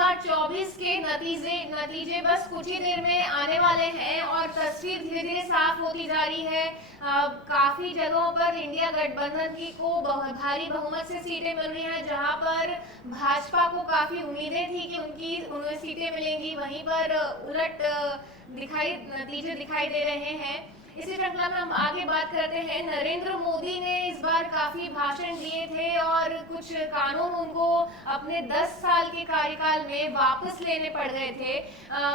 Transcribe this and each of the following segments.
2024 के नतीजे बस कुछ ही देर में आने वाले हैं और तस्वीर धीरे धीरे साफ होती जा रही है। काफी जगहों पर इंडिया गठबंधन की को भारी बहुमत से सीटें मिल रही हैं, जहां पर भाजपा को काफी उम्मीदें थी कि उन्हें सीटें मिलेंगी, वहीं पर उलट नतीजे दिखाई दे रहे हैं। इसी श्रृंखला में हम आगे बात करते हैं। नरेंद्र मोदी ने इस बार काफी भाषण दिए थे और कुछ कानून उनको अपने 10 साल के कार्यकाल में वापस लेने पड़ गए थे।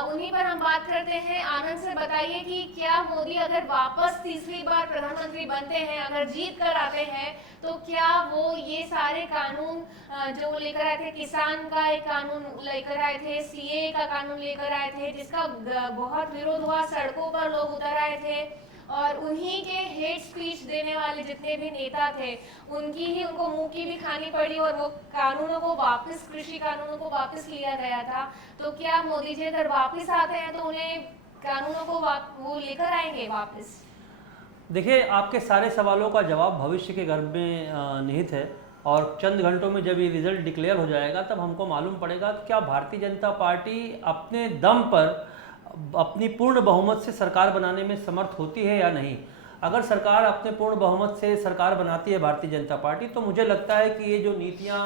उन्हीं पर हम बात करते हैं। आनंद सर, बताइए कि क्या मोदी अगर वापस तीसरी बार प्रधानमंत्री बनते हैं, अगर जीत कर आते हैं, तो क्या वो ये सारे कानून जो लेकर आए थे, किसान का एक कानून लेकर आए थे, सीए का कानून लेकर आए थे, जिसका बहुत विरोध हुआ, सड़कों पर लोग उतर आए थे और उन्हीं के हेट स्पीच देने वाले जितने भी नेता थे उनको मुंह की भी खानी पड़ी और वो कानूनों को वापस, कृषि कानूनों को वापस लिया गया था। तो क्या मोदी जी अगर वापस आते हैं तो उन्हें कानूनों को वो लेकर आएंगे वापस? देखिए, आपके सारे सवालों का जवाब भविष्य के गर्भ में निहित है और चंद घंटों में जब ये रिजल्ट डिक्लेयर हो जाएगा तब हमको मालूम पड़ेगा कि क्या भारतीय जनता पार्टी अपने दम पर अपनी पूर्ण बहुमत से सरकार बनाने में समर्थ होती है या नहीं। अगर सरकार अपने पूर्ण बहुमत से सरकार बनाती है भारतीय जनता पार्टी, तो मुझे लगता है कि ये जो नीतियां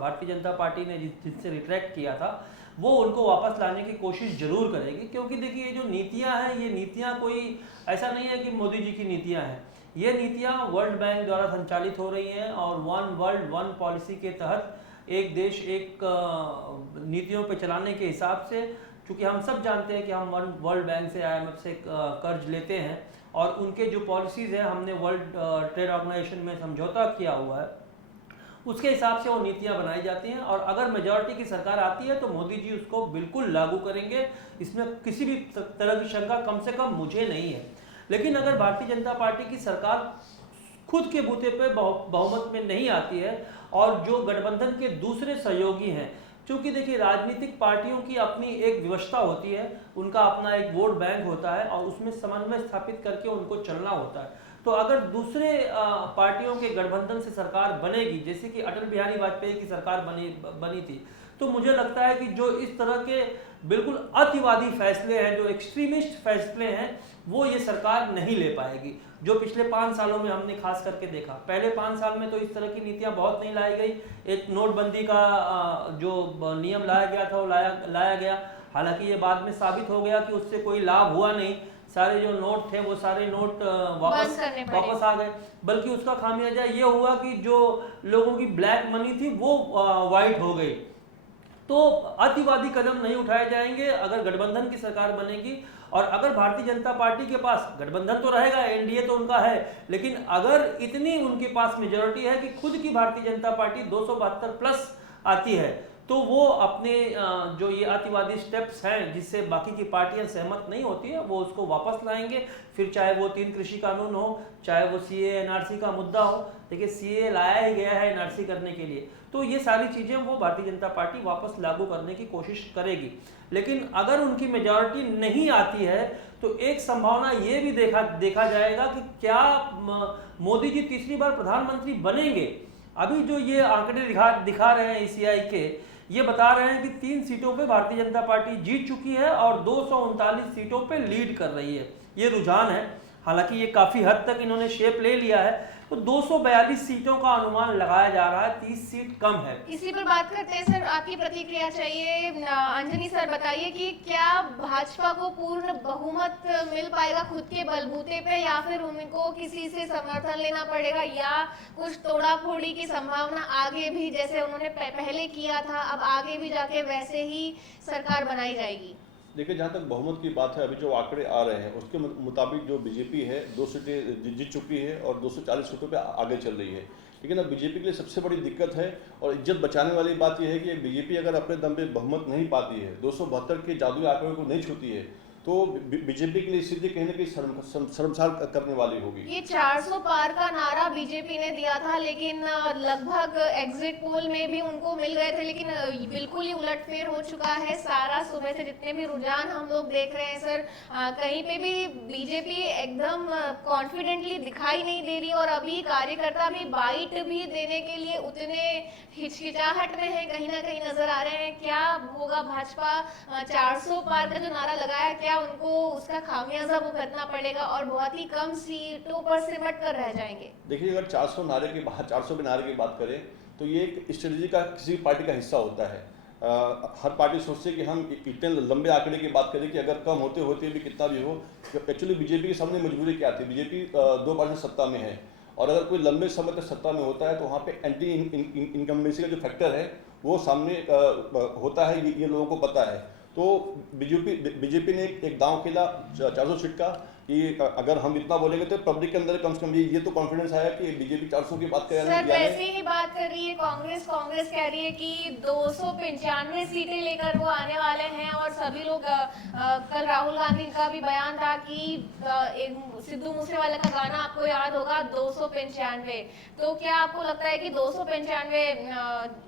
भारतीय जनता पार्टी ने जिससे रिट्रैक्ट किया था वो उनको वापस लाने की कोशिश जरूर करेगी। क्योंकि देखिए, ये जो नीतियां हैं, ये नीतियां कोई ऐसा नहीं है कि मोदी जी की नीतियां हैं। ये नीतियां वर्ल्ड बैंक द्वारा संचालित हो रही हैं और वन वर्ल्ड वन पॉलिसी के तहत एक देश एक नीतियों पर चलाने के हिसाब से, क्योंकि हम सब जानते हैं कि हम वर्ल्ड बैंक से, IMF से कर्ज लेते हैं और उनके जो पॉलिसीज़ हैं हमने वर्ल्ड ट्रेड ऑर्गेनाइजेशन में समझौता किया हुआ है, उसके हिसाब से वो नीतियां बनाई जाती हैं। और अगर मेजॉरिटी की सरकार आती है तो मोदी जी उसको बिल्कुल लागू करेंगे, इसमें किसी भी तरह की शंका कम से कम मुझे नहीं है। लेकिन अगर भारतीय जनता पार्टी की सरकार खुद के बूते पे बहुमत में नहीं आती है और जो गठबंधन के दूसरे सहयोगी हैं, क्योंकि देखिए राजनीतिक पार्टियों की अपनी एक व्यवस्था होती है, उनका अपना एक वोट बैंक होता है और उसमें समन्वय स्थापित करके उनको चलना होता है। तो अगर दूसरे पार्टियों के गठबंधन से सरकार बनेगी, जैसे कि अटल बिहारी वाजपेयी की सरकार बनी थी, तो मुझे लगता है कि जो इस तरह के बिल्कुल अतिवादी फैसले हैं, जो एक्सट्रीमिस्ट फैसले हैं, वो ये सरकार नहीं ले पाएगी। जो पिछले 5 सालों में हमने खास करके देखा, पहले 5 साल में तो इस तरह की नीतियां बहुत नहीं लाई गई। एक नोटबंदी का जो नियम लाया गया था वो लाया गया, हालांकि ये बाद में साबित हो गया कि उससे कोई लाभ हुआ नहीं। सारे जो नोट थे वो सारे नोट वापस आ गए, बल्कि उसका खामियाजा ये हुआ कि जो लोगों की ब्लैक मनी थी वो वाइट हो गई। तो अतिवादी कदम नहीं उठाए जाएंगे अगर गठबंधन की सरकार बनेगी। और अगर भारतीय जनता पार्टी के पास गठबंधन तो रहेगा, एनडीए तो उनका है, लेकिन अगर इतनी उनके पास मेजॉरिटी है कि खुद की भारतीय जनता पार्टी 272 प्लस आती है, तो वो अपने जो ये अतिवादी स्टेप्स हैं जिससे बाकी की पार्टियां सहमत नहीं होती है, वो उसको वापस लाएंगे। फिर चाहे वो 3 कृषि कानून हो, चाहे वो सीए एनआरसी का मुद्दा हो। देखिए, सीए लाया ही गया है एनआरसी करने के लिए, तो ये सारी चीज़ें वो भारतीय जनता पार्टी वापस लागू करने की कोशिश करेगी। लेकिन अगर उनकी मेजॉरिटी नहीं आती है तो एक संभावना ये भी देखा जाएगा कि क्या मोदी जी तीसरी बार प्रधानमंत्री बनेंगे। अभी जो ये आंकड़े दिखा रहे हैं ECI के, ये बता रहे हैं कि 3 सीटों पे भारतीय जनता पार्टी जीत चुकी है और 239 सीटों पे लीड कर रही है। ये रुझान है, हालांकि ये काफ़ी हद तक इन्होंने शेप ले लिया है। तो 242 सीटों का अनुमान लगाया जा रहा है, 30 सीट कम है। इसी पर बात करते हैं सर, आपकी प्रतिक्रिया चाहिए। अंजनी सर, बताइए कि क्या भाजपा को पूर्ण बहुमत मिल पाएगा खुद के बलबूते पे, या फिर उनको किसी से समर्थन लेना पड़ेगा, या कुछ तोड़ाफोड़ी की संभावना आगे भी, जैसे उन्होंने पहले किया था, अब आगे भी जाके वैसे ही सरकार बनाई जाएगी? देखिए, जहाँ तक बहुमत की बात है, अभी जो आंकड़े आ रहे हैं उसके मुताबिक जो बीजेपी है 2 सीटें जीत चुकी है और 240 सीटों पे आगे चल रही है। लेकिन अब बीजेपी के लिए सबसे बड़ी दिक्कत है और इज्जत बचाने वाली बात यह है कि बीजेपी अगर अपने दम पे बहुमत नहीं पाती है, 272 के जादुई आंकड़े को नहीं छूती है, तो बीजेपी के लिए स्थिति कहीं ना कहीं शर्मसार करने वाली होगी। ये 400 पार का नारा बीजेपी ने दिया था, लेकिन लगभग एग्जिट पोल में भी उनको मिल गए थे, लेकिन बिल्कुल ही उलटफेर हो चुका है सारा। सुबह से जितने भी रुझान हम लोग देख रहे हैं सर, कहीं पे भी बीजेपी एकदम कॉन्फिडेंटली दिखाई नहीं दे रही और अभी कार्यकर्ता भी बाइट भी देने के लिए उतने हिचकिचाहट में है, कहीं ना कहीं नजर आ रहे हैं। क्या होगा भाजपा 400 पार का जो नारा लगाया, क्या उनको उसका खामियाजा भुगतना पड़ेगा और बहुत ही कम सीटों पर सिमट कर रह जाएंगे? देखिए, अगर 400 के नारे की बात करें तो ये एक स्ट्रेटजी का किसी पार्टी का हिस्सा होता है। हर पार्टी सोचती है कि हम इतने लंबे आंकड़े की बात करें कि अगर कम होते होते भी कितना भी हो। एक्चुअली बीजेपी के सामने मजबूरी क्या थी? बीजेपी 2 बार से सत्ता में है, और अगर कोई लंबे समय तक सत्ता में होता है तो वहाँ पे एंटी इनकम्बेंसी का जो फैक्टर है वो सामने होता है, ये लोगों को पता है। तो बीजेपी ने एक दांव खेला 400 सीट का, कि अगर हम इतना बोलेंगे तो पब्लिक के अंदर कम से कम ये तो कॉन्फिडेंस आया कि बीजेपी 400 की बात कर रही है। सर वैसे ही बात कर रही है कांग्रेस कह रही है कि 295 सीटें लेकर वो आने वाले हैं, और सभी लोग कल राहुल गांधी का भी बयान था कि सिद्धू मूसेवाला का गाना आपको याद होगा 295। तो क्या आपको लगता है कि 295,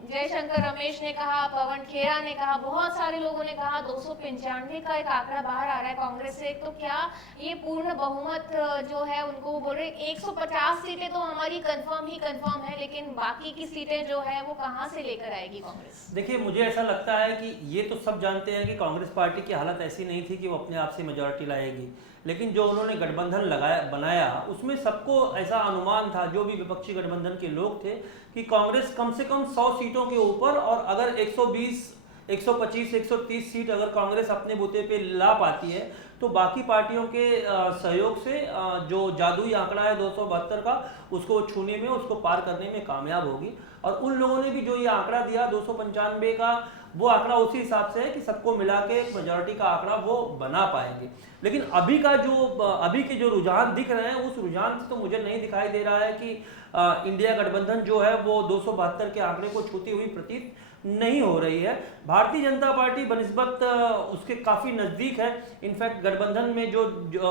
जयशंकर रमेश ने कहा, पवन खेरा ने कहा, बहुत सारे लोगों ने कहा 295 का एक आंकड़ा बाहर आ रहा है कांग्रेस से, तो क्या ये पूर्ण बहुमत जो है उनको बोल रहे 150 सीटें तो हमारी कंफर्म है, लेकिन बाकी की सीटें जो है वो कहां से लेकर आएगी कांग्रेस? देखिए, मुझे ऐसा लगता है कि ये तो सब जानते हैं कि कांग्रेस पार्टी की हालत ऐसी नहीं थी कि वो अपने आप से मेजॉरिटी लाएगी, लेकिन जो उन्होंने गठबंधन बनाया उसमें सबको ऐसा अनुमान था, जो भी विपक्षी गठबंधन के लोग थे, कि कांग्रेस कम से कम 100 सीटों के ऊपर, और अगर 120, 125, 130 सीट अगर कांग्रेस अपने बूते पे ला पाती है तो बाकी पार्टियों के सहयोग से जो जादुई आंकड़ा है 272 का, उसको छूने में, उसको पार करने में कामयाब होगी। और उन लोगों ने भी जो ये आंकड़ा दिया 295 का, वो आंकड़ा उसी हिसाब से है कि सबको मिला के एक मेजॉरिटी का आंकड़ा वो बना पाएंगे। लेकिन अभी के जो रुझान दिख रहे हैं, उस रुझान से तो मुझे नहीं दिखाई दे रहा है कि इंडिया गठबंधन जो है वो 272 के आंकड़े को छूती हुई प्रतीत नहीं हो रही है। भारतीय जनता पार्टी बनिस्बत उसके काफ़ी नज़दीक है। इनफैक्ट गठबंधन में जो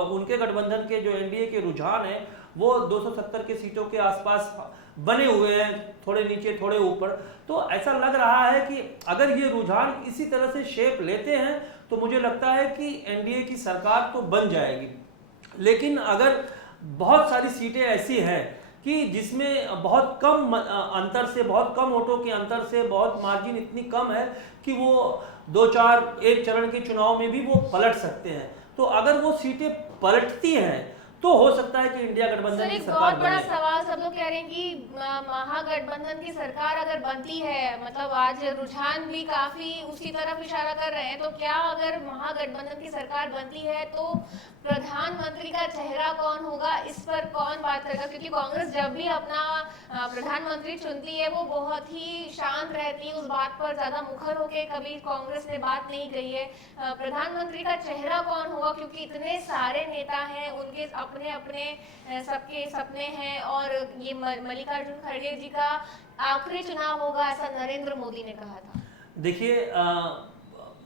उनके गठबंधन के जो एनडीए के रुझान है वो 270 के सीटों के आसपास बने हुए हैं, थोड़े नीचे थोड़े ऊपर। तो ऐसा लग रहा है कि अगर ये रुझान इसी तरह से शेप लेते हैं तो मुझे लगता है कि एनडीए की सरकार तो बन जाएगी। लेकिन अगर बहुत सारी सीटें ऐसी हैं कि जिसमें बहुत कम अंतर से, बहुत कम वोटों के अंतर से, बहुत मार्जिन इतनी कम है कि वो 2-4 एक चरण के चुनाव में भी वो पलट सकते हैं, तो अगर वो सीटें पलटती हैं तो हो सकता है कि इंडिया गठबंधन की सरकार बहुत बड़ा बने। सवाल सब लोग कह रहे हैं कि महागठबंधन की सरकार अगर बनती है, मतलब आज रुझान भी काफी उसी तरफ इशारा कर रहे हैं, तो क्या अगर महागठबंधन की सरकार बनती है तो प्रधानमंत्री का चेहरा कौन होगा, इस पर कौन बात करेगा? क्योंकि कांग्रेस जब भी अपना प्रधानमंत्री चुनती है वो बहुत ही शांत रहती है, उस बात पर ज्यादा मुखर होके कभी कांग्रेस ने बात नहीं कही है। प्रधानमंत्री का चेहरा कौन होगा, क्योंकि इतने सारे नेता हैं, उनके अपने अपने सबके सपने हैं, और ये मल्लिकार्जुन खड़गे जी का आखिरी चुनाव होगा, ऐसा नरेंद्र मोदी ने कहा था। देखिए,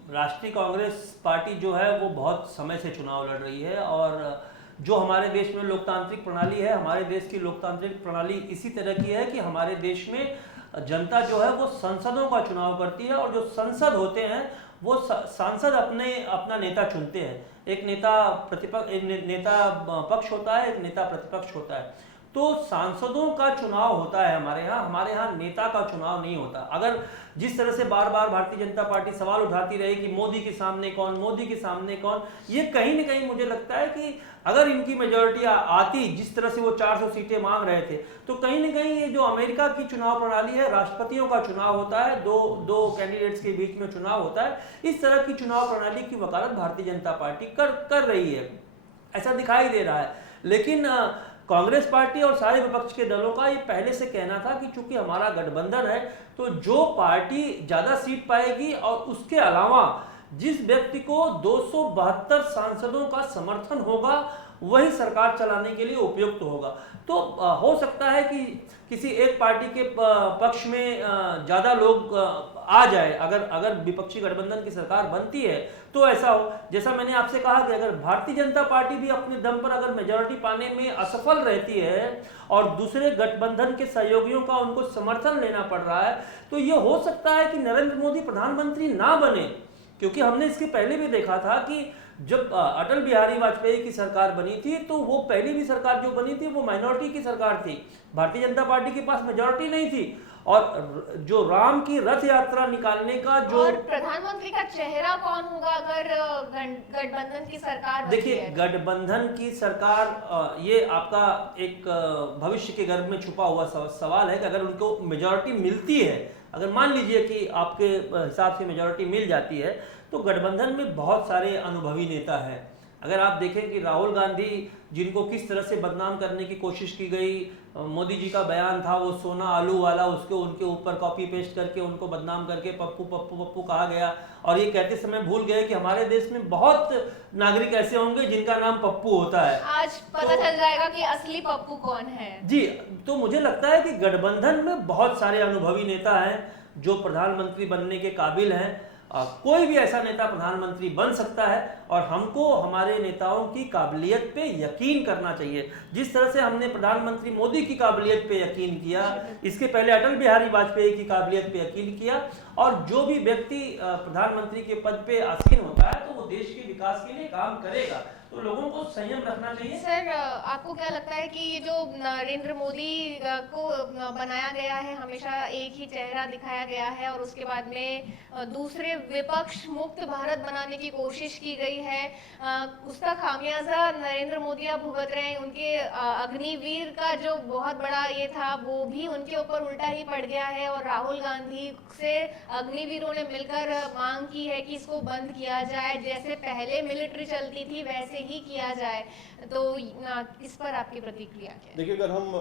राष्ट्रीय कांग्रेस पार्टी जो है वो बहुत समय से चुनाव लड़ रही है, और जो हमारे देश में लोकतांत्रिक प्रणाली है, हमारे देश की लोकतांत्रिक प्रणाली इसी तरह की है कि हमारे देश में जनता जो है वो संसदों का चुनाव करती है, और जो संसद होते हैं वो सांसद अपना नेता चुनते हैं। एक नेता पक्ष होता है, एक नेता प्रतिपक्ष होता है। तो सांसदों का चुनाव होता है हमारे यहाँ नेता का चुनाव नहीं होता। अगर जिस तरह से बार बार भारतीय जनता पार्टी सवाल उठाती रही कि मोदी के सामने कौन, ये कहीं ना कहीं मुझे लगता है कि अगर इनकी मेजॉरिटी आती, जिस तरह से वो 400 सीटें मांग रहे थे, तो कहीं ना कहीं ये जो अमेरिका की चुनाव प्रणाली है, राष्ट्रपतियों का चुनाव होता है, दो कैंडिडेट्स के बीच में चुनाव होता है, इस तरह की चुनाव प्रणाली की वकालत भारतीय जनता पार्टी कर रही है, ऐसा दिखाई दे रहा है। लेकिन कांग्रेस पार्टी और सारे विपक्ष के दलों का ये पहले से कहना था कि चूंकि हमारा गठबंधन है तो जो पार्टी ज्यादा सीट पाएगी और उसके अलावा जिस व्यक्ति को 272 सांसदों का समर्थन होगा वही सरकार चलाने के लिए उपयुक्त होगा। तो हो सकता है कि किसी एक पार्टी के पक्ष में ज़्यादा लोग आ जाए, अगर विपक्षी गठबंधन की सरकार बनती है तो ऐसा हो। जैसा मैंने आपसे कहा कि अगर भारतीय जनता पार्टी भी अपने दम पर अगर मेजॉरिटी पाने में असफल रहती है और दूसरे गठबंधन के सहयोगियों का उनको समर्थन लेना पड़ रहा है, तो ये हो सकता है कि नरेंद्र मोदी प्रधानमंत्री ना बने। क्योंकि हमने इसके पहले भी देखा था कि जब अटल बिहारी वाजपेयी की सरकार बनी थी तो वो पहली भी सरकार जो बनी थी वो माइनॉरिटी की सरकार थी, भारतीय जनता पार्टी के पास मेजॉरिटी नहीं थी, और जो राम की रथ यात्रा निकालने का जो और प्रधानमंत्री का चेहरा कौन होगा अगर गठबंधन की सरकार बनती देखिए है? गठबंधन की सरकार ये आपका एक भविष्य के गर्भ में छुपा हुआ सवाल है कि अगर उनको मेजॉरिटी मिलती है, अगर मान लीजिए कि आपके हिसाब से मेजॉरिटी मिल जाती है, तो गठबंधन में बहुत सारे अनुभवी नेता हैं। अगर आप देखें कि राहुल गांधी जिनको किस तरह से बदनाम करने की कोशिश की गई, मोदी जी का बयान था वो सोना आलू वाला, उसको उनके ऊपर कॉपी पेस्ट करके उनको बदनाम करके पप्पू पप्पू पप्पू कहा गया, और ये कहते समय भूल गए कि हमारे देश में बहुत नागरिक ऐसे होंगे जिनका नाम पप्पू होता है। आज पता चल जाएगा कि असली पप्पू कौन है। जी, तो मुझे लगता है कि गठबंधन में बहुत सारे अनुभवी नेता हैं जो प्रधानमंत्री बनने के काबिल हैं। कोई भी ऐसा नेता प्रधानमंत्री बन सकता है और हमको हमारे नेताओं की काबिलियत पे यकीन करना चाहिए। जिस तरह से हमने प्रधानमंत्री मोदी की काबिलियत पे यकीन किया, इसके पहले अटल बिहारी वाजपेयी की काबिलियत पे यकीन किया, और जो भी व्यक्ति प्रधानमंत्री के पद पे आसीन होता है तो वो देश के विकास के लिए काम करेगा, तो लोगों को संयम रखना चाहिए। सर, आपको क्या लगता है कि ये जो नरेंद्र मोदी को बनाया गया है, हमेशा एक ही चेहरा दिखाया गया है और उसके बाद में दूसरे विपक्ष मुक्त भारत बनाने की कोशिश की गई है, उसका खामियाजा नरेंद्र मोदी अब भुगत रहे हैं। उनके अग्निवीर का जो बहुत बड़ा ये था वो भी उनके ऊपर उल्टा ही पड़ गया है, और राहुल गांधी से अग्निवीरों ने मिलकर मांग की है कि इसको बंद किया जाए, जैसे पहले मिलिट्री चलती थी वैसे ही किया जाए। तो इस पर आपकी प्रतिक्रिया क्या है? देखिए, अगर हम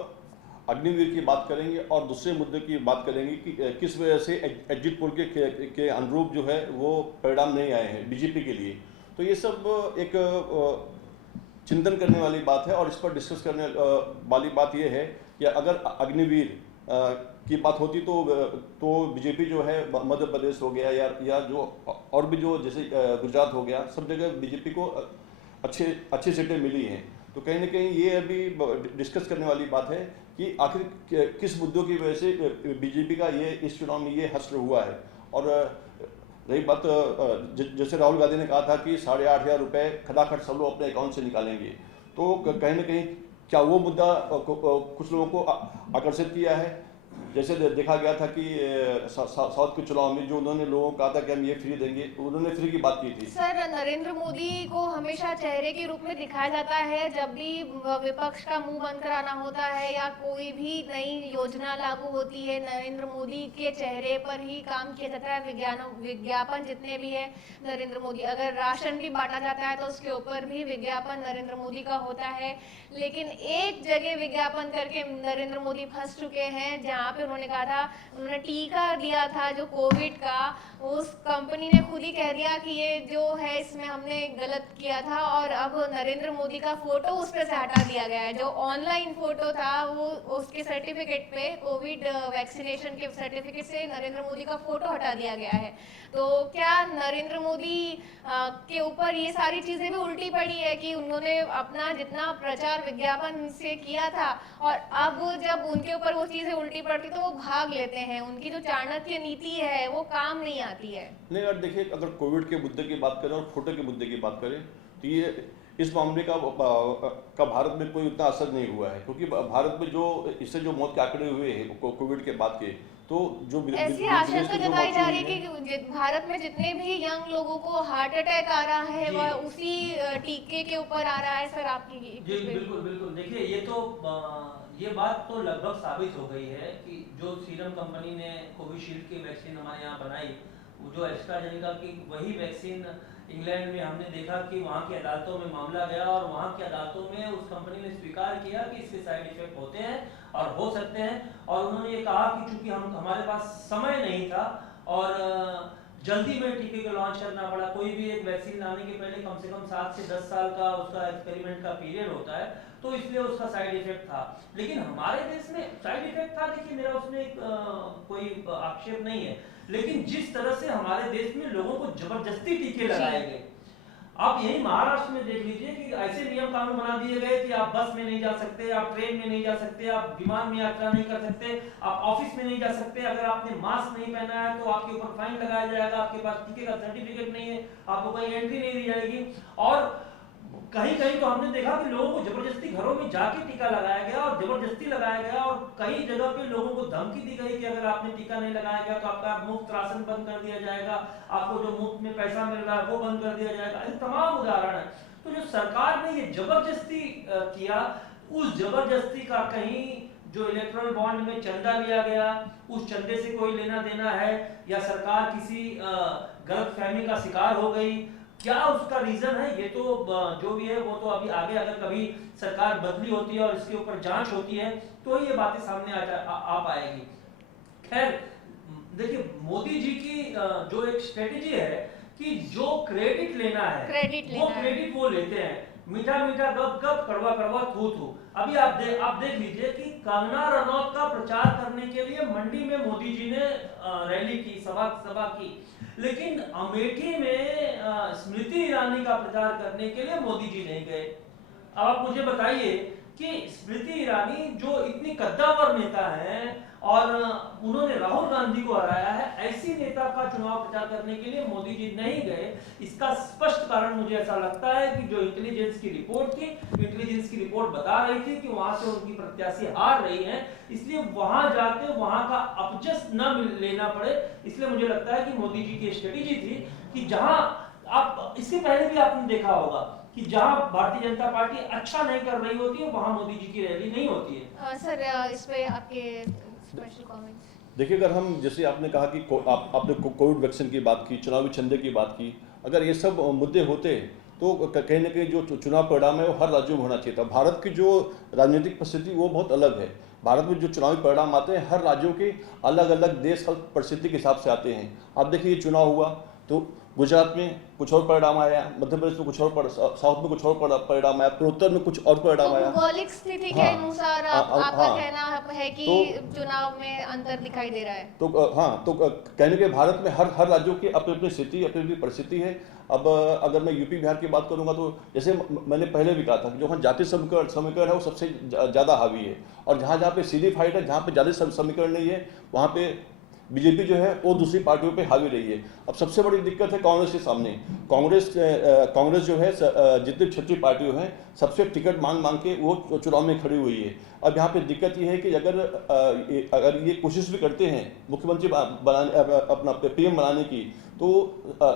अग्निवीर की बात करेंगे और दूसरे मुद्दे की बात करेंगे कि किस वजह से एग्जिट पोल के अनुरूप जो है वो परिणाम नहीं आए हैं बीजेपी के लिए, तो ये सब एक चिंतन करने वाली बात है। और इस पर डिस्कस करने वाली बात ये है कि अगर अग्निवीर की बात होती तो बीजेपी जो है मध्य प्रदेश हो गया या जो और भी जो जैसे गुजरात हो गया, सब जगह बीजेपी को अच्छी सीटें मिली हैं। तो कहीं ना कहीं ये अभी डिस्कस करने वाली बात है कि आखिर किस मुद्दों की वजह से बीजेपी का ये इस चुनाव में ये हश्र हुआ है। और रही बात, जैसे राहुल गांधी ने कहा था कि 8,500 रुपये खटाखट सब लोग अपने अकाउंट से निकालेंगे, तो कहीं ना कहीं क्या वो मुद्दा कुछ लोगों को आकर्षित किया है। जैसे देखा गया था कि साउथ के चुनाव में जो उन्होंने लोगों को कहा था कि हम ये फ्री देंगे, तो उन्होंने फ्री की बात की थी। सर, नरेंद्र मोदी को हमेशा चेहरे के रूप में दिखाया जाता है जब भी विपक्ष का मुंह बंद कराना होता है या कोई भी नई योजना लागू होती है, नरेंद्र मोदी के चेहरे पर ही काम किया जाता है। विज्ञापन जितने भी है नरेंद्र मोदी, अगर राशन भी बांटा जाता है तो उसके ऊपर भी विज्ञापन नरेंद्र मोदी का होता है। लेकिन एक जगह विज्ञापन करके नरेंद्र मोदी फंस चुके हैं, जहाँ पे उन्होंने कहा था, उन्होंने टीका दिया था जो कोविड का, उस कंपनी ने खुद ही कह दिया कि ये जो है इसमें हमने गलत किया था, और अब नरेंद्र मोदी का फोटो उस पे से हटा दिया गया है। जो ऑनलाइन फोटो था वो उसके सर्टिफिकेट पे, कोविड वैक्सीनेशन के सर्टिफिकेट से नरेंद्र मोदी का फोटो हटा दिया गया है। तो क्या नरेंद्र मोदी के ऊपर ये सारी चीजें भी उल्टी पड़ी है कि उन्होंने अपना जितना प्रचार विज्ञापन से किया था और अब जब उनके ऊपर वो चीजें उल्टी पड़ती तो वो भाग लेते हैं, उनकी जो चाणक्य नीति है वो काम नहीं आती है? नहीं यार, देखिए, अगर कोविड के मुद्दे की बात करें और फोटो के मुद्दे की बात करें तो ये इस मामले का भारत में कोई उतना असर नहीं हुआ है, क्योंकि भारत में जो इससे जो मौत के आंकड़े हुए हैं कोविड के बाद के, तो जो ऐसी आशंका जताई जा रही है कि भारत में जितने भी यंग लोगों को हार्ट अटैक आ रहा है वह उसी टीके के ऊपर आ रहा है। सर, आपकी जी बिल्कुल बिल्कुल, देखिए ये बात तो लगभग साबित हो गई है कि जो सीरम कंपनी ने कोविशील्ड की वैक्सीन हमारे यहाँ बनाई, वो जो एस्ट्राजेनेका की वही वैक्सीन इंग्लैंड में हमने देखा कि वहाँ की अदालतों में मामला गया और वहाँ की अदालतों में उस कंपनी ने स्वीकार किया कि इसके साइड इफेक्ट होते हैं और हो सकते हैं, और उन्होंने ये कहा कि चूंकि हमारे पास समय नहीं था और जल्दी में टीके को लॉन्च करना पड़ा। कोई भी एक वैक्सीन लाने के पहले कम से कम 7 से 10 साल का उसका एक्सपेरिमेंट का पीरियड होता है, तो इसलिए उसका साइड इफेक्ट था। लेकिन हमारे देश में साइड इफेक्ट था, देखिए मेरा उसमें कोई आक्षेप नहीं है, लेकिन जिस तरह से हमारे देश में लोगों को जबरदस्ती टीके लगाए गए, आप यही महाराष्ट्र में देख लीजिए कि ऐसे नियम कानून बना दिए गए कि आप बस में नहीं जा सकते, आप ट्रेन में नहीं जा सकते, आप विमान में यात्रा नहीं कर सकते, आप ऑफिस में नहीं जा सकते, अगर आपने मास्क नहीं पहना है तो आपके ऊपर फाइन लगाया जाएगा, आपके पास टीके का सर्टिफिकेट नहीं है आपको कोई एंट्री नहीं दी जाएगी। और कहीं कहीं तो हमने देखा कि लोगों को जबरदस्ती घरों में जाके टीका लगाया गया और जबरदस्ती लगाया गया, और कई जगह पे लोगों को धमकी दी गई कि अगर आपने टीका नहीं लगाया गया तो आपका मुफ्त राशन बंद कर दिया जाएगा, आपको जो मुफ्त में पैसा मिल रहा है वो बंद कर दिया जाएगा। ऐसे तमाम उदाहरण है। तो जो सरकार ने ये जबरदस्ती किया, उस जबरदस्ती का कहीं जो इलेक्ट्रल बॉन्ड में चंदा लिया गया, उस चंदे से कोई लेना देना है, या सरकार किसी गलतफहमी का शिकार हो गई, क्या उसका रीजन है, ये तो जो भी है वो तो अभी आगे अगर कभी सरकार बदली होती है और इसके ऊपर जांच होती है तो ये बातें सामने आ पाएगी। खैर देखिए, मोदी जी की जो एक स्ट्रेटेजी है कि जो क्रेडिट लेना है वो क्रेडिट वो लेते हैं, मीठा मीठा गप गप, कड़वा कड़वा थू थू। अभी आप देख लीजिए कि कंगना रनौत का प्रचार करने के लिए मंडी में मोदी जी ने रैली की, सभा की, लेकिन अमेठी में स्मृति ईरानी का प्रचार करने के लिए मोदी जी नहीं गए। अब आप मुझे बताइए कि स्मृति ईरानी जो इतनी कद्दावर नेता हैं और उन्होंने राहुल गांधी को हराया है, ऐसी नेता का चुनाव प्रचार करने के लिए मोदी जी नहीं गए। इसका स्पष्ट कारण मुझे ऐसा लगता है कि जो इंटेलिजेंस की रिपोर्ट थी, इंटेलिजेंस की रिपोर्ट बता रही थी कि वहां से उनकी प्रत्याशी हार रही हैं, इसलिए वहां जाके वहां का अपजस न लेना पड़े, इसलिए मुझे लगता है कि मोदी जी की स्ट्रेटेजी थी कि जहां आप इससे पहले भी आपने देखा होगा कि जहां भारतीय जनता पार्टी अच्छा नहीं कर रही होती है वहां मोदी जी की रैली नहीं होती है। सर इस पे आपके स्पेशल कमेंट्स। देखिए, अगर हम जैसे आपने कहा कि आपने कोविड वैक्सीन की बात की, चुनावी चंदे की बात की, अगर ये सब मुद्दे होते तो कहीं ना कहीं जो चुनाव परिणाम है वो हर राज्यों में होना चाहिए था। भारत की जो राजनीतिक परिस्थिति वो बहुत अलग है। भारत में जो चुनावी परिणाम आते हैं हर राज्यों के अलग अलग देश और परिस्थिति के हिसाब से आते हैं। आप देखिए, ये चुनाव हुआ तो गुजरात में कुछ और परिणाम आया, मध्य प्रदेश में कुछ और, साउथ में कुछ और परिणाम आया, फिर उत्तर में कुछ और परिणाम आया। भौगोलिक स्थिति के अनुसार आपका कहना है कि चुनाव में अंतर दिखाई दे रहा है। तो हाँ, तो कहने के भारत में हर राज्यों की अपनी अपनी स्थिति, अपनी अपनी परिस्थिति है। अब अगर मैं यूपी बिहार की बात करूंगा तो जैसे मैंने पहले भी कहा था कि जो वहाँ जातीय समीकरण है वो सबसे ज़्यादा हावी है, और जहाँ जहाँ पे सीधी फाइट है, जहाँ पे जातीय समीकरण नहीं है, वहाँ पे बीजेपी जो है वो दूसरी पार्टियों पे हावी रही है। अब सबसे बड़ी दिक्कत है कांग्रेस के सामने। कांग्रेस जो है जितनी क्षेत्रीय पार्टियों हैं सबसे टिकट मांग के वो चुनाव में खड़ी हुई है। अब यहाँ पे दिक्कत ये है कि अगर ये कोशिश भी करते हैं मुख्यमंत्री बनाने, अपना पीएम बनाने की, तो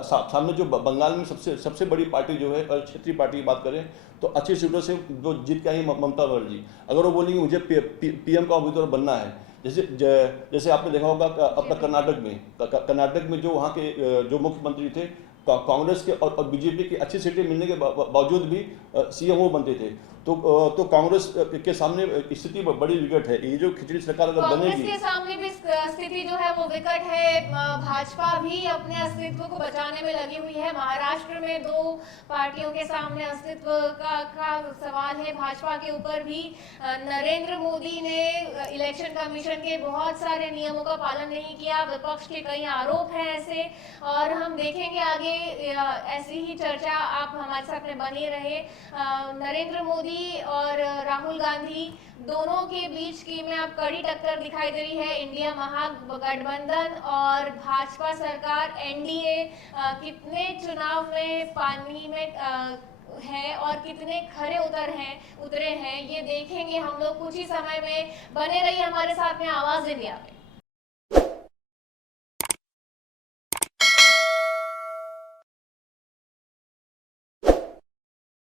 सामने जो बंगाल में सबसे बड़ी पार्टी जो है, क्षेत्रीय पार्टी की बात करें तो अच्छी सीटों से जो जीत के आई ममता बनर्जी, अगर वो बोलेंगे मुझे पीएम का उम्मीदवार बनना है, जैसे आपने देखा होगा अपना कर्नाटक में जो वहाँ के जो मुख्यमंत्री थे, कांग्रेस के और बीजेपी की अच्छी सीटें मिलने के बावजूद भी सीएम वो बनते थे। तो कांग्रेस के सामने स्थिति बड़ी विकट है। ये जो खिचड़ी सरकार अगर बनेगी, कांग्रेस के सामने भी स्थिति जो है वो विकट है। भाजपा भी अपने अस्तित्व को बचाने में लगी हुई है। महाराष्ट्र में दो पार्टियों के सामने अस्तित्व का सवाल है भाजपा के ऊपर भी। नरेंद्र मोदी ने इलेक्शन कमीशन के बहुत सारे नियमों का पालन नहीं किया, विपक्ष के कई आरोप हैं ऐसे, और हम देखेंगे आगे ऐसी ही चर्चा आप हमारे साथ में बने रहे। नरेंद्र मोदी और राहुल गांधी दोनों के बीच की में अब कड़ी टक्कर दिखाई दे रही है। इंडिया महागठबंधन और भाजपा सरकार एनडीए कितने चुनाव में पानी में है और कितने खरे उतरे हैं ये देखेंगे हम लोग कुछ ही समय में। बने रहिए हमारे साथ में आवाज इंडिया पे।